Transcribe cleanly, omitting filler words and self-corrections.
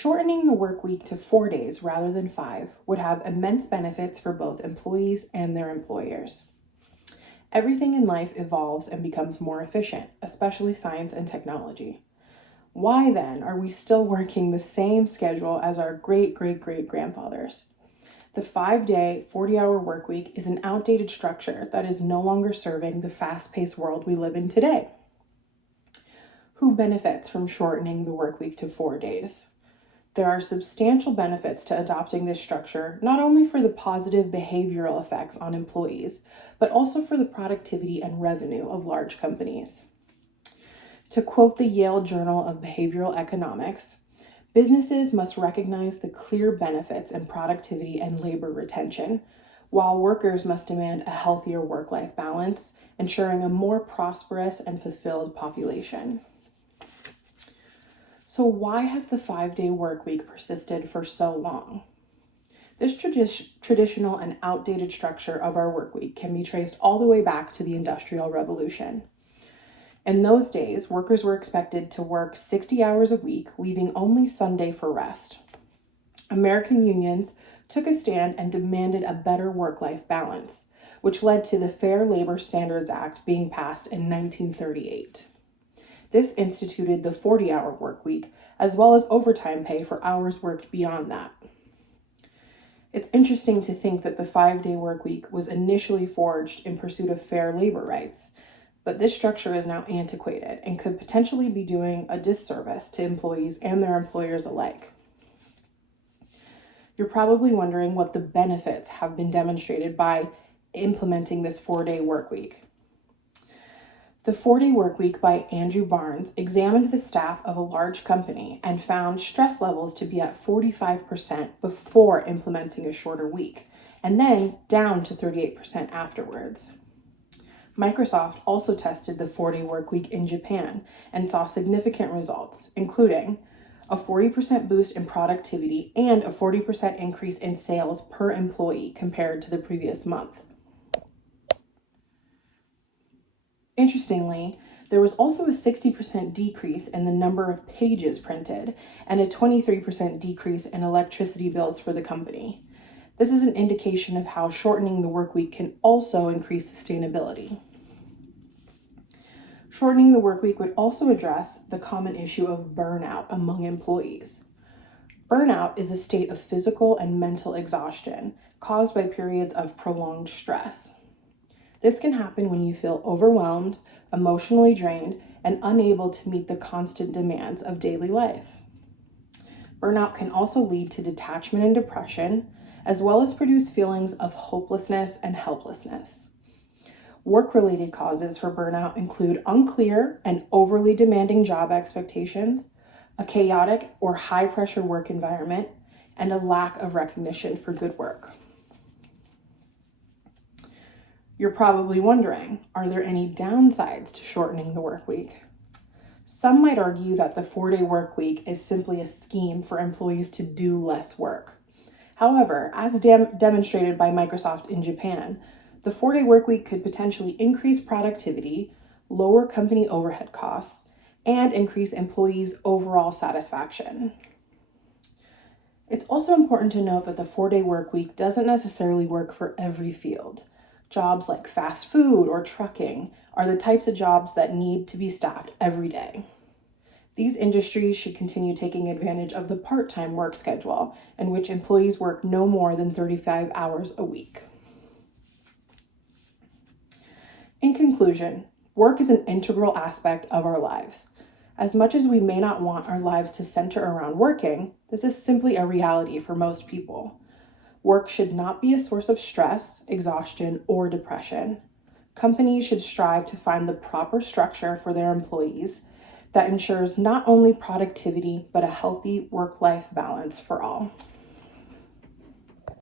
Shortening the work week to 4 days rather than 5 would have immense benefits for both employees and their employers. Everything in life evolves and becomes more efficient, especially science and technology. Why then are we still working the same schedule as our great-great-great-grandfathers? The 5-day, 40-hour work week is an outdated structure that is no longer serving the fast-paced world we live in today. Who benefits from shortening the work week to 4 days? There are substantial benefits to adopting this structure, not only for the positive behavioral effects on employees, but also for the productivity and revenue of large companies. To quote the Yale Journal of Behavioral Economics, businesses must recognize the clear benefits in productivity and labor retention, while workers must demand a healthier work-life balance, ensuring a more prosperous and fulfilled population. So why has the 5-day work week persisted for so long? This traditional and outdated structure of our work week can be traced all the way back to the Industrial Revolution. In those days, workers were expected to work 60 hours a week, leaving only Sunday for rest. American unions took a stand and demanded a better work-life balance, which led to the Fair Labor Standards Act being passed in 1938. This instituted the 40-hour work week, as well as overtime pay for hours worked beyond that. It's interesting to think that the 5-day work week was initially forged in pursuit of fair labor rights, but this structure is now antiquated and could potentially be doing a disservice to employees and their employers alike. You're probably wondering what the benefits have been demonstrated by implementing this 4-day work week. The 4-day work week by Andrew Barnes examined the staff of a large company and found stress levels to be at 45% before implementing a shorter week, and then down to 38% afterwards. Microsoft also tested the 4-day work week in Japan and saw significant results, including a 40% boost in productivity and a 40% increase in sales per employee compared to the previous month. Interestingly, there was also a 60% decrease in the number of pages printed and a 23% decrease in electricity bills for the company. This is an indication of how shortening the work week can also increase sustainability. Shortening the work week would also address the common issue of burnout among employees. Burnout is a state of physical and mental exhaustion caused by periods of prolonged stress. This can happen when you feel overwhelmed, emotionally drained, and unable to meet the constant demands of daily life. Burnout can also lead to detachment and depression, as well as produce feelings of hopelessness and helplessness. Work-related causes for burnout include unclear and overly demanding job expectations, a chaotic or high-pressure work environment, and a lack of recognition for good work. You're probably wondering, are there any downsides to shortening the work week? Some might argue that the 4-day work week is simply a scheme for employees to do less work. However, as demonstrated by Microsoft in Japan, the 4-day work week could potentially increase productivity, lower company overhead costs, and increase employees' overall satisfaction. It's also important to note that the 4-day work week doesn't necessarily work for every field. Jobs like fast food or trucking are the types of jobs that need to be staffed every day. These industries should continue taking advantage of the part-time work schedule, in which employees work no more than 35 hours a week. In conclusion, work is an integral aspect of our lives. As much as we may not want our lives to center around working, this is simply a reality for most people. Work should not be a source of stress, exhaustion, or depression. Companies should strive to find the proper structure for their employees that ensures not only productivity, but a healthy work-life balance for all.